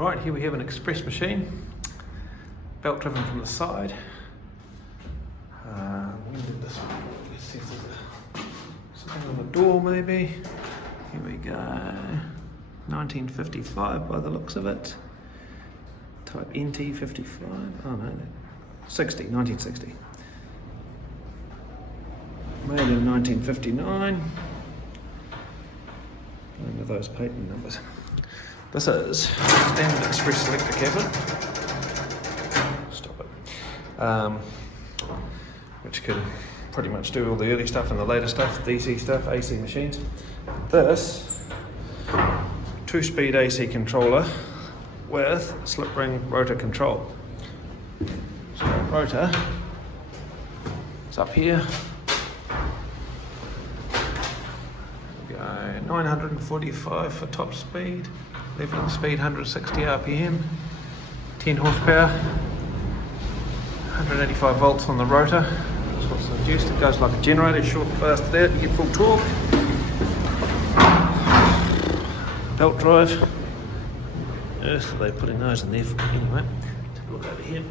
Right, here we have an express machine, belt driven from the side. When did this one? Let's see if there's something on the door maybe. Here we go. 1955 by the looks of it. Type NT55. Oh no, 1960. Made in 1959. Under those patent numbers. This is standard express electric cabinet. Stop it. Which can pretty much do all the early stuff and the later stuff, DC stuff, AC machines. This 2-speed AC controller with slip ring rotor control. So rotor is up here. 945 for top speed, leveling speed 160 RPM, 10 horsepower, 185 volts on the rotor. That's what's induced. It goes like a generator, short and fast to that, you get full torque. Belt drive. Earth are they putting those in there for? Anyway, take a look over here.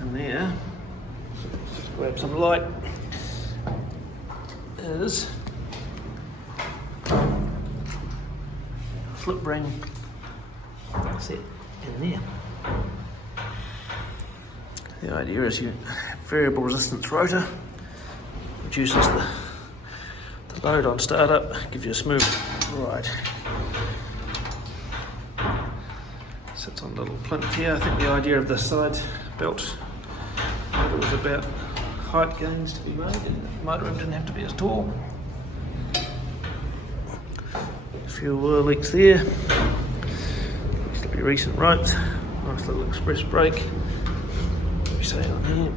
And there, just grab some light. Is flip ring set in there. The idea is you variable resistance rotor, reduces the load on startup, gives you a smooth ride. Sits on a little plinth here. I think the idea of the side belt motor was about height gains to be made, and the motor room didn't have to be as tall. A few oil leaks there. Looks to be recent ropes. Nice little express brake. What do we say on here?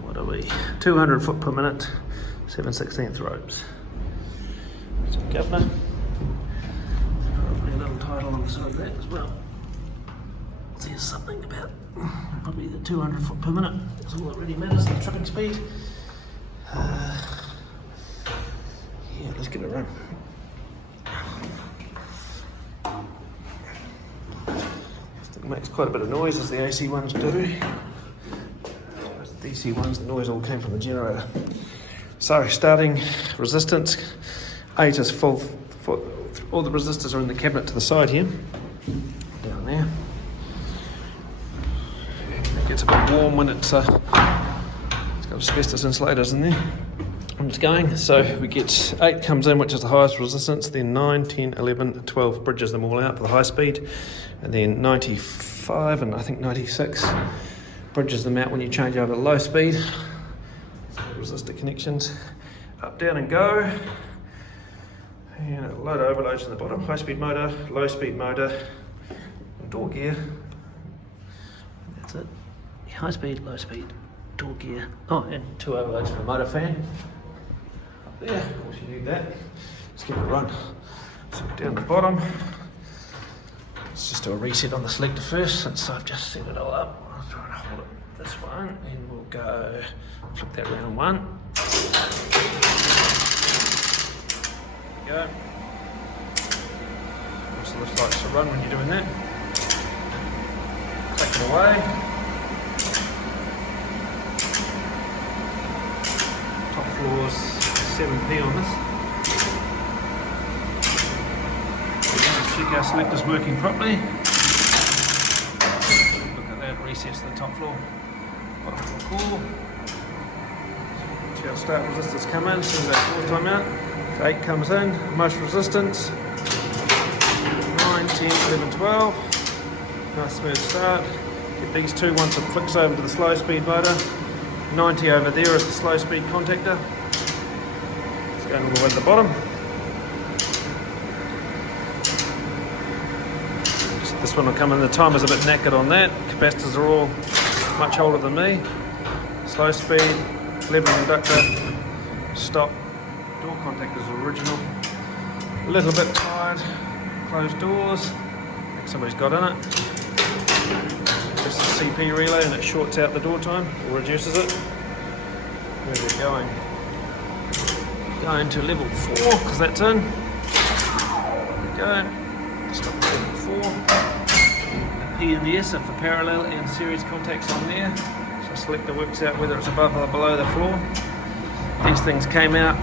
What are we? 200 foot per minute, 7/16 ropes. Some governor. Probably a little title on the side of that as well. There's something about probably the 200 foot per minute. That's all that really matters, the tripping speed. Yeah, let's give it a run. It makes quite a bit of noise as the AC ones do. As the DC ones, the noise all came from the generator. So, starting resistance. 8 is full. All the resistors are in the cabinet to the side here. Down there. Gets a bit warm when it's got asbestos insulators in there when it's going. So we get 8 comes in, which is the highest resistance, then 9, 10, 11, 12 bridges them all out for the high speed, and then 95 and I think 96 bridges them out when you change over to low speed. So resistor connections, up, down and go. And a load of overloads in the bottom, high speed motor, low speed motor, door gear. That's it. High speed, low speed, door gear. Oh, and 2 overloads for the motor fan. Up there, of course you need that. Let's give it a run. So down the bottom. Let's just do a reset on the selector first, since I've just set it all up. I'll try and hold it with this one, and we'll go flip that round one. There we go. Also looks like to run when you're doing that. Click it away. Floors 7p on this. Let's check our selectors working properly. Look at that, resets to the top floor. Bottom floor 4. See how start resistors come in, so that 4 time out. So 8 comes in, most resistance. 9, 10, 11, 12. Nice smooth start. Get these 2 once it flicks over to the slow speed motor. 90 over there is the slow speed contactor. It's going all the way to the bottom. This one will come in, the timer's a bit knackered on that. Capacitors are all much older than me. Slow speed, leveling inductor, stop. Door contactors are original. A little bit tired, closed doors. I think somebody's got in it. Press the CP relay and it shorts out the door time, or reduces it. Where's it going? Going to level 4 because that's in. There we go. Stop at level 4. The P and the S are for parallel and series contacts on there. So selector works out whether it's above or below the floor. These things came out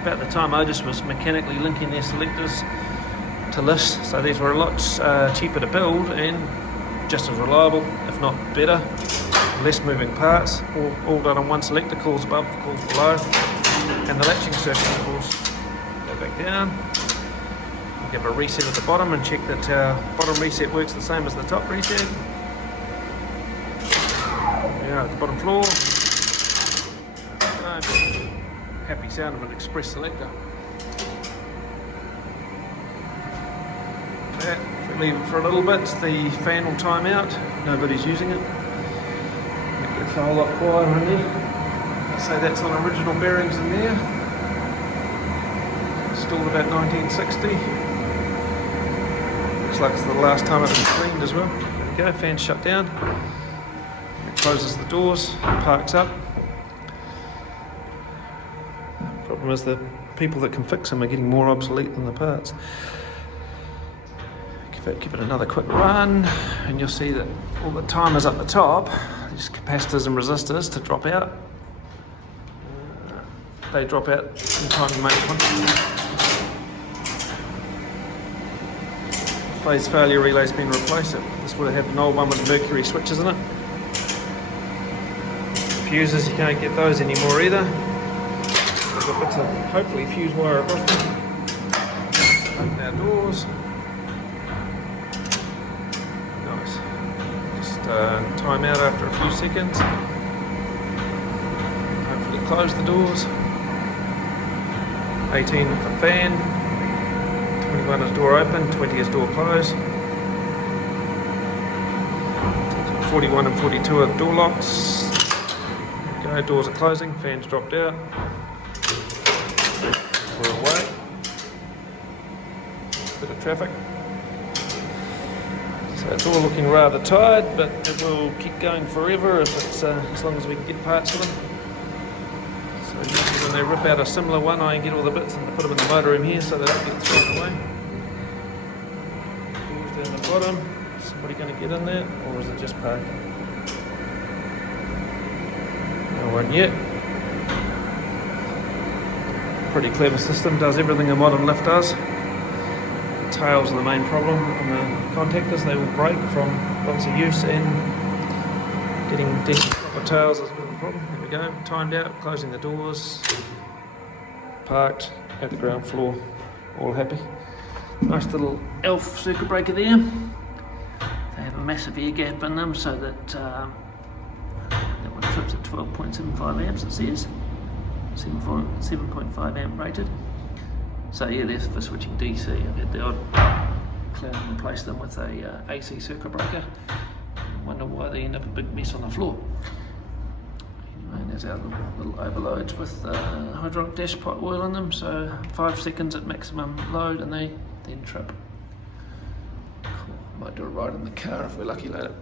about the time Otis was mechanically linking their selectors to this, so these were a lot cheaper to build and just as reliable, if not better. Less moving parts, all done on one selector, calls above, calls below, and the latching circuit, of course. Go back down, give a reset at the bottom and check that our bottom reset works the same as the top reset. Yeah, the bottom floor. Happy sound of an express selector. If we leave it for a little bit, the fan will time out. Nobody's using it. It gets a whole lot quieter in there. I'd say that's on original bearings in there. Installed about 1960. Looks like it's the last time it was cleaned as well. There we go, fan shut down. It closes the doors, parks up. Problem is the people that can fix them are getting more obsolete than the parts. Give it another quick run and you'll see that all the timers up the top, these capacitors and resistors to drop out. They drop out in time you make one. Phase failure relay's been replaced. This would have had an old one with mercury switches in it. Fuses, you can't get those anymore either. We've got bits of hopefully fuse wire across them. Open our doors. Nice. Just time out after a few seconds. Hopefully close the doors. 18 for fan. 21 is door open, 20 is door closed. 41 and 42 are door locks. There we go, doors are closing, fans dropped out. We're away. Bit of traffic. So it's all looking rather tired, but it will keep going forever if it's as long as we can get parts for them. So usually when they rip out a similar one, I get all the bits and put them in the motor room here so they don't get thrown away. Doors down the bottom. Is somebody going to get in there, or is it just parking? No one yet. Pretty clever system, does everything a modern lift does. Tails are the main problem on the contactors. They will break from lots of use, and getting decent proper tails is a bit of a problem. There we go, timed out, closing the doors, parked at the ground floor, all happy. Nice little ELF circuit breaker there. They have a massive air gap in them so that that one trips at 12.75 amps, it says. 7.5 amp rated. So yeah, they're for switching DC. I've had the odd clown replace them with a AC circuit breaker. Wonder why they end up a big mess on the floor. Anyway, there's our little overloads with hydraulic dash pot oil in them. So 5 seconds at maximum load and they then trip. Cool. Might do a ride in the car if we're lucky later.